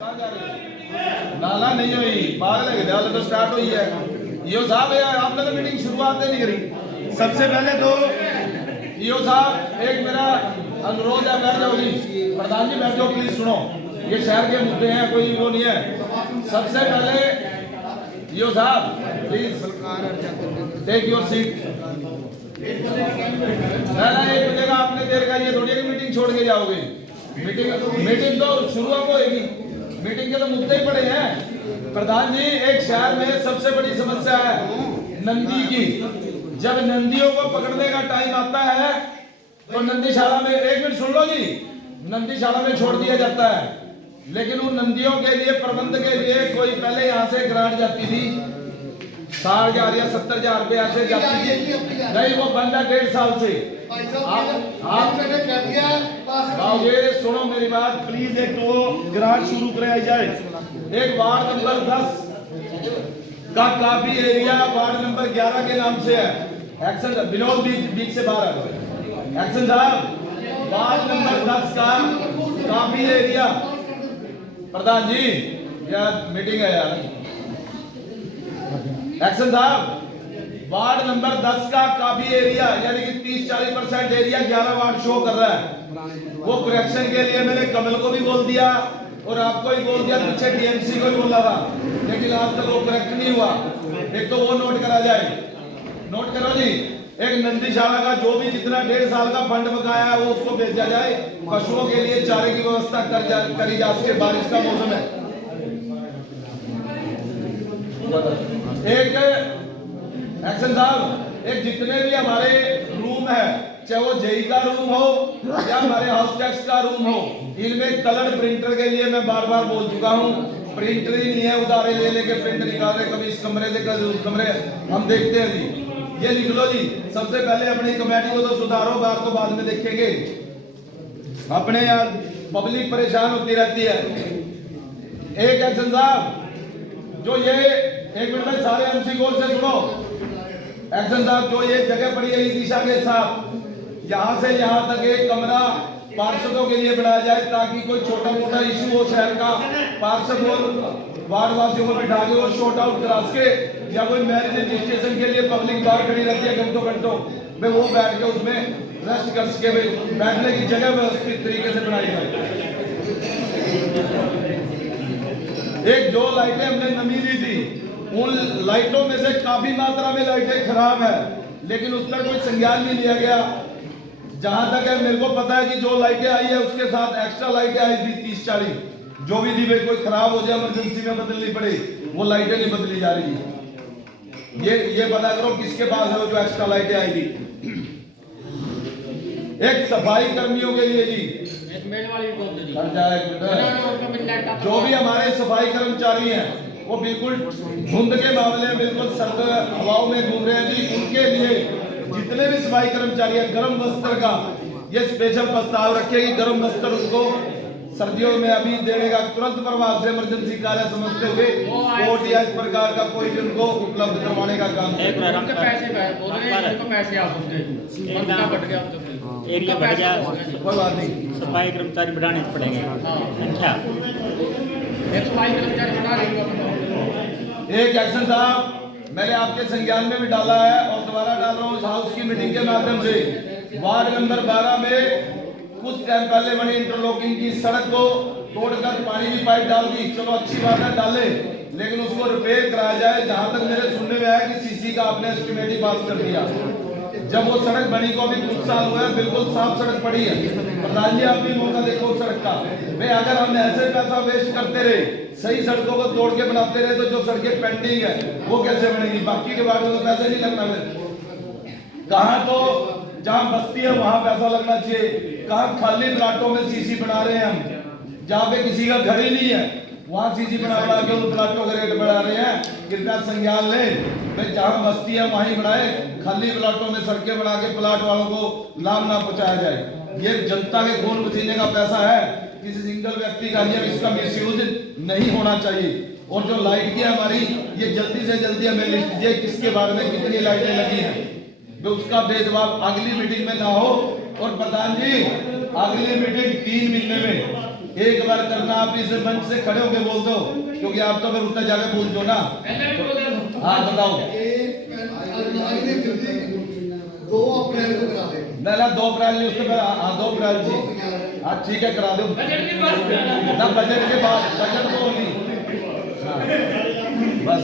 नाला नहीं हुई पागल है गल तो स्टार्ट हुई है ईओ साहब यार आपने तो मीटिंग शुरुआत नहीं करी। सबसे पहले तो ईओ साहब एक मेरा अनुरोध है, बैठ जाओ जी, प्रधान जी बैठ जाओ प्लीज, सुनो ये शहर के मुद्दे हैं, कोई वो नहीं है। सबसे पहले ईओ साहब प्लीज टेक योर सीट। ना एक बजे का आपने देर का, ये थोड़ी मीटिंग छोड़ के जाओगे। मीटिंग तो शुरू अब होगी, मीटिंग के तो मुद्दे ही पड़े हैं। प्रधान जी एक शहर में सबसे बड़ी समस्या है नंदी की। जब नंदियों को पकड़ने का टाइम आता है तो नंदीशाला में, एक मिनट सुन लो जी, नंदीशाला में छोड़ दिया जाता है, लेकिन उन नंदियों के लिए प्रबंध के लिए कोई पहले यहाँ से ग्रांट जाती थी 60,000 या 70,000 रुपए ऐसे जाती थी, नहीं वो बंद है 1.5 साल से। आप सुनो मेरी बात प्लीज, एक तो ग्रांट शुरू कराया जाए। एक वार्ड नंबर 10 का काफी एरिया वार्ड नंबर 11 के नाम से है। एक्शन विनोद बीच से बाहर है। एक्शन साहब वार्ड नंबर 10 का काफी एरिया, प्रधान जी यार मीटिंग है यार। एक्शन साहब वार्ड नंबर 10 का काफी एरिया यानी कि 30-40% एरिया 11 वार्ड शो कर रहा है। वो करेक्शन के लिए मैंने कमल को भी बोल दिया और आपको भी बोल दिया, पीछे डीएमसी को भी बोला था, लेकिन आज तक वो करेक्ट नहीं हुआ। एक तो वो नोट करा जाए, नोट करो जी। एक नंदीशाला का जो भी जितना 1.5 साल का फंड बकाया है वो उसको भेजा जाए, पशुओं के लिए चारे की व्यवस्था करी जा सके, बारिश का मौसम है। एक एक्शन साहब एक जितने भी हमारे रूम है, चाहे वो जेई का रूम हो या हमारे हाउस टैक्स का रूम हो, इनमें कलर प्रिंटर के लिए मैं बार बार बोल चुका हूँ, प्रिंटर ही नहीं है, उधारे ले लेके प्रिंट निकाल रहे, कभी इस कमरे से कभी उस कमरे, हम देखते हैं जी। ये लिख लो जी, सबसे पहले अपनी कमेटी को तो सुधारो, बात तो बाद में देखेंगे। अपने यहाँ पब्लिक परेशान होती रहती है। एक एक्शन साहब जो ये, एक मिनट में सारे एमसी गोल से सुनो। एक्शन साहब जो ये जगह पड़ी है दिशा के साथ, यहाँ से यहाँ तक एक कमरा पार्षदों के लिए बनाया जाए, ताकि कोई छोटा मोटा इशू हो शहर का, पार्षद और वार्ड वासियों को बिठा के और शॉर्ट आउट करा के, या कोई मैरिज रजिस्ट्रेशन के लिए पब्लिक बाहर खड़ी रहती है घंटों घंटों में, वो बैठ के उसमें रेस्ट कर सके, बैठने की जगह व्यवस्थित तरीके से बनाई जाए। एक जो लाइटें हमने नमी दी थी, उन लाइटों में से काफी मात्रा में लाइटें खराब है, लेकिन उस पर कोई संज्ञान नहीं लिया गया। जहां तक है मेरे को पता है कि जो लाइटें आई है उसके साथ एक्स्ट्रा लाइटें आई थी 30-40, जो भी थी कोई खराब हो जाए इमरजेंसी में बदलनी पड़े, वो लाइटें नहीं बदली जा रही। ये पता करो किसके पास है वो जो एक्स्ट्रा लाइटें आई थी। एक सफाई कर्मियों के लिए जी, जो भी हमारे सफाई कर्मचारी हैं वो बिल्कुल धुंध के मामले में बिल्कुल सर्द हवाओं में घूम रहे हैं जी, उनके लिए जितने भी सफाई कर्मचारी हैं गर्म वस्त्र का ये स्पेशल प्रस्ताव रखे कि गर्म वस्त्र उनको सर्दियों में अभी देने का तुरंत प्रभाव से इमरजेंसी कार्य समझते हुए कोर्ट या इस प्रकार का कोई भी उनको उपलब्ध करवाने का काम एरिया बढ़ गया, कोई बात नहीं, सफाई कर्मचारी बढ़ाने पड़ेंगे संख्या। एक एक्शन साहब मैंने आपके संज्ञान में भी डाला है और दोबारा डाल रहा हूँ इस हाउस की मीटिंग के माध्यम से। वार्ड नंबर 12 में कुछ टाइम पहले बनी इंटरलॉकिंग की सड़क को तोड़कर पानी की पाइप डाल दी, चलो अच्छी बात है डाले, लेकिन उसको रिपेयर कराया जाए। जहां तक मेरे सुनने में आया कि सीसी का आपने एस्टिमेट ही पास कर दिया। जब वो सड़क बनी को अभी कुछ साल हुए, बिल्कुल साफ सड़क पड़ी है। प्रधान जी आप भी मौका देखो सड़क का, भाई अगर हम ऐसे पैसा वेस्ट करते रहे, सही सड़कों को तोड़ के बनाते रहे, तो जो सड़कें पेंडिंग है वो कैसे बनेगी? बाकी के बारे में तो पैसे नहीं लगना है। कहाँ तो जहाँ बस्ती है वहां पैसा लगना चाहिए, कहाँ खाली प्लाटों में सीसी बना रहे हैं हम, जहाँ पे किसी का घर ही नहीं है वहां सीसी बना के उन प्लाटों का रेट बढ़ा रहे हैं। कृपया संज्ञान लें, भाई जहाँ बस्ती है वहीं बनाए, खाली प्लाटों में सड़कें बना के प्लाट वालों को लाभ ना पहुंचाया जाए। ये जनता के खून पसीने का पैसा है, किसी सिंगल व्यक्ति का, ये इसका मिसयूज नहीं होना चाहिए। और जो लाइट की हमारी, ये जल्दी से जल्दी हमें लिस्ट दीजिए किसके बारे में कितनी लाइटें लगी हैं, तो उसका भेदभाव अगली मीटिंग में ना हो। और प्रधान जी अगली मीटिंग 3 महीने में एक बार करना, आप इस मंच से खड़े होके बोल दो, क्योंकि आप तो फिर उतना जाके पूछ दो ना। हाँ बताओ। 2 अप्रैल को करा दे। ना 2 अप्रैल नहीं, उससे पहले। हाँ 2 अप्रैल जी। हाँ ठीक है, करा दो ना, बजट के बाद, बजट को नहीं। हाँ बस।